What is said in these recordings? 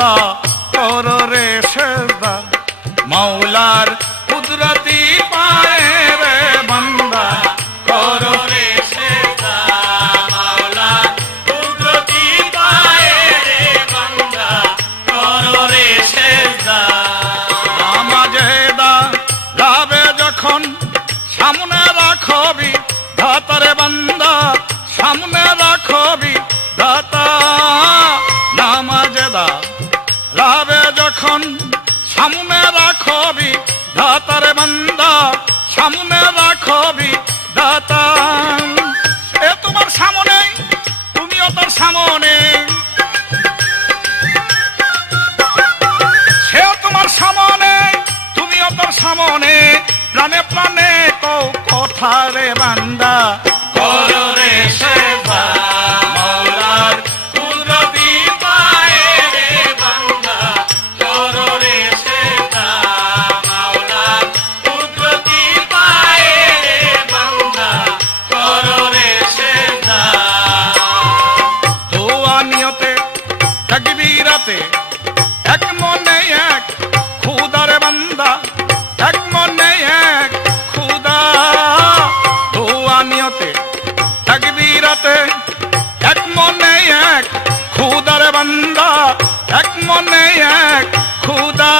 বান্দা করো রে সেজদা মাওলার কুদরতি পায়ে রে বান্দা করো রে সেজদা মাওলার কুদরতি পায়ে রে বান্দা করো রে সেজদা নামাজে দাঁড়াবে যখন সামনে রাখবি ধাতারে বান্দা সামনে রাখবি দাতা নামাজে দাঁড়াবে যখন সামনে রাখবি দাতারে বান্দা সামনে রাখবি দাতা এ তোমার সামনে তুমিও তার সামনে সে তোমার সামনে তুমিও তার সামনে প্রাণে প্রাণে কথা রে বান্দা করো রে সেবা মাওলার কুদরতি পায়ে রে বান্দা করো রে সেবা মাওলার কুদরতি পায়ে রে বান্দা করো রে সেবা দোয়া নিয়তে তাকবীরাতে এক মনে এক খুদারে বান্দা এক মনে এক খুদা দোয়া নিয়তে তাকবীরাতে এক মনে এক খুদারে বান্দা এক মনে এক খুদা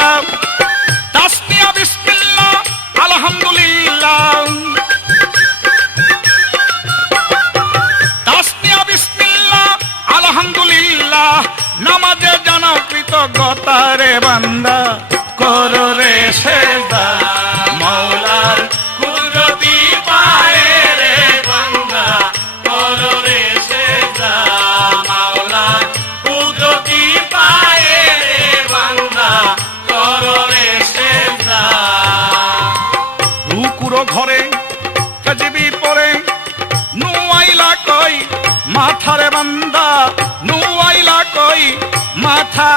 তাসমিয়া বিসমিল্লাহ আলহামদুলিল্লাহ তাসমিয়া বিসমিল্লাহ আলহামদুলিল্লাহ নামাজে জানাও কৃতজ্ঞতা রে বান্দা করো রে সেজদা মাওলার কুদরতি পায়ে রে বান্দা করো রে সেজদা মাওলার কুদরতি পায়ে রে বান্দা করো রে সেজদা রুকুরো ঘরে তাজবি পড়ে নুয়াইলা কই মাথারে বান্দা নুয়াইলা কই মাথা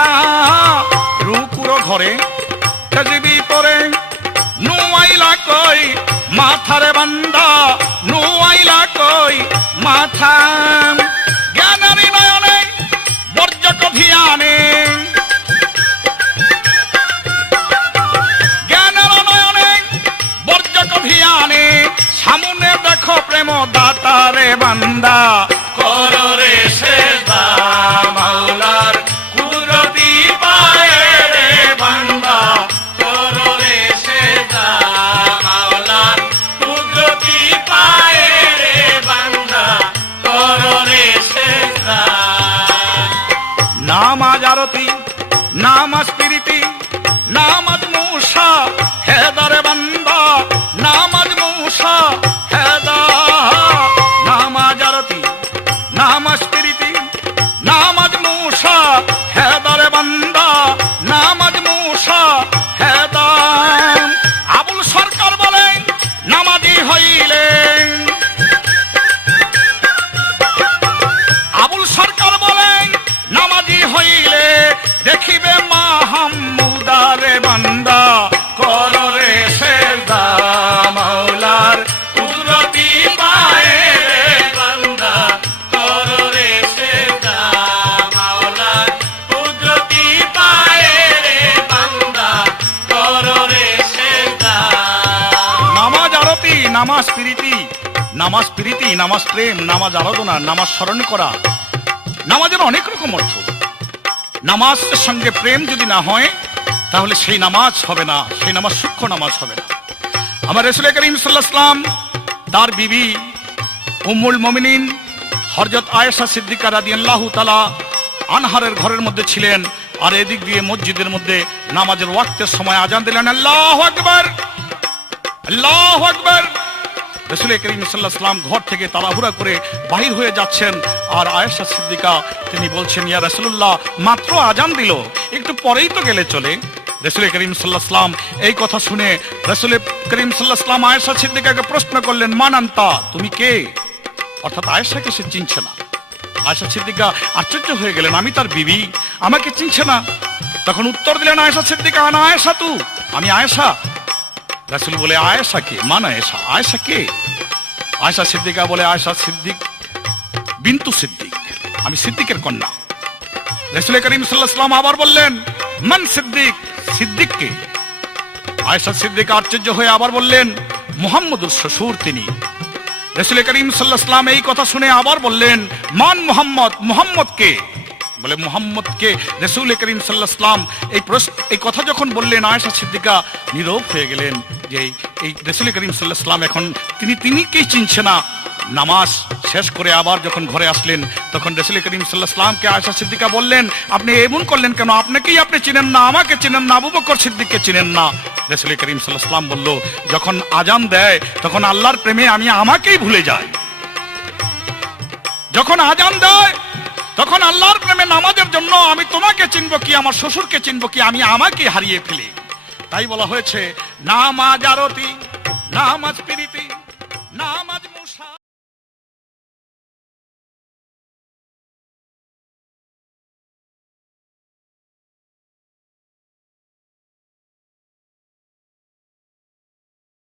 রুকুরো ঘরে তাজবি পড়ে নুয়াইলা কই মাথারে বান্দা নুয়াইলা কই মাথা জ্ঞানের নয়নে বর্জক ধিয়ানে জ্ঞানের নয়নে বর্জক ধিয়ানে সামনে দেখো প্রেম দাতারে বান্দা করো রে সেজদা মাওলার কুদরতি পায়ে রে বান্দা করো রে সেজদা মাওলার কুদরতি পায়ে রে বান্দা করো রে সেজদা নামাজ আরতি নামাজ প্রীতি নামাজ মুসা হেদারে বান্দা নামাজ মুসা হেদা নামাজ আরতি নামাজ প্রীতি নামাজ মুসা হেদারে বান্দা নামাজ মুসা হেদা আবুল সরকার বলেন নামাজি হইলেন আবুল সরকার বলেন নামাজি হইলে দেখিবে মাহমুদারে বান্দা করো রে সেজদা মাওলার কুদরতি পায়ে রে বান্দা করো রে সেজদা মাওলার কুদরতি পায়ে রে বান্দা করো রে সেজদা নামাজ আরতি নামাজ প্রীতি নামাজ প্রীতি নামাজ প্রেম নামাজ আরাধনা নামাজ স্মরণ করা নামাজের অনেক রকম অর্থ নামাজের সঙ্গে প্রেম যদি না হয় তাহলে সেই নামাজ হবে না সেই নামাজ সূক্ষ্ম নামাজ হবে না আমার রাসূল করিম সাল্লাল্লাহু আলাইহি ওয়াসাল্লাম তার বিবি উম্মুল মুমিনিন হযরত আয়েশা সিদ্দিকা রাদিয়াল্লাহু তাআলা আনহারের ঘরের মধ্যে ছিলেন আর এদিক দিয়ে মসজিদের মধ্যে নামাজের ওয়াক্তের সময় আজান দিলেন আল্লাহু আকবার আল্লাহু আকবার রাসূল করিম সাল্লাল্লাহু আলাইহি ওয়াসাল্লাম ঘর থেকে তাড়াহুড়া করে বাহির হয়ে যাচ্ছেন আর আয়েশা সিদ্দিকা তিনি বলছেন ইয়া রাসূলুল্লাহ মাত্র আজান দিল একটু পরেই তো গেলে চলে রাসূল করিম সাল্লাল্লাহু আলাইহি ওয়াসাল্লাম এই কথা শুনে রাসূল করিম সাল্লাল্লাহু আলাইহি ওয়াসাল্লাম আয়েশা সিদ্দিকাকে প্রশ্ন করলেন মান আনতা তুমি কে অর্থাৎ আয়েশাকে সে চিনছে না আয়েশা সিদ্দিকা আশ্চর্য হয়ে গেলেন আমি তার বিবি আমাকে চিনছে না তখন উত্তর দিলেন আয়েশা সিদ্দিকা আনা আয়েশা তু আমি আয়েশা রাসূল বলে আয়েশা কে মান আয়েশা আয়েশা কে আয়েশা সিদ্দিকা বলে আয়েশা সিদ্দিক বিন্তু সিদ্দিক আমি সিদ্দিকের কন্যা রাসূল করিম সাল্লাল্লাহু আলাইহি ওয়াসাল্লাম আবার বললেন, মান সিদ্দিক, সিদ্দিককে। আয়েশা সিদ্দিকা আশ্চর্য হয়ে আবার বললেন, মুহাম্মদুর শ্বশুর তিনি। রাসূল করিম সাল্লাল্লাহু আলাইহি ওয়াসাল্লাম এই কথা শুনে আবার বললেন, মান মুহাম্মদ, মুহাম্মদকে। বলে মুহাম্মদকে। রাসূল করিম সাল্লাল্লাহু আলাইহি ওয়াসাল্লাম এই কথা যখন বললেন, আয়েশা সিদ্দিকা নীরব হয়ে গেলেন যে এই রাসূল করিম সাল্লাল্লাহু আলাইহি ওয়াসাল্লাম এখন তিনিকেই চিনছে না। নামাজ শেষ করে আবার যখন ঘরে আসলেন, তখন রাসূল করিম সাল্লাল্লাহু আলাইহি ওয়াসাল্লামকে আয়েশা সিদ্দিকা বললেন, আপনি এমন করলেন কেন? আপনাকেই আপনি চিনেন না, আমাকে চিনেন না, আবু বকর সিদ্দিককে চিনেন না। রাসূল করিম সাল্লাল্লাহু আলাইহি ওয়াসাল্লাম বলল, যখন আজান দেয় তখন আল্লাহর প্রেমে আমি আমাকেই ভুলে যাই। যখন আজান দেয় তখন আল্লাহর প্রেমে নামাজের জন্য আমি তোমাকে চিনব কি, আমার শ্বশুরকে চিনব কি, আমি আমাকে হারিয়ে ফেলি। তাই বলা হয়েছে নামাজ আরতি, নামাজ প্রীতি,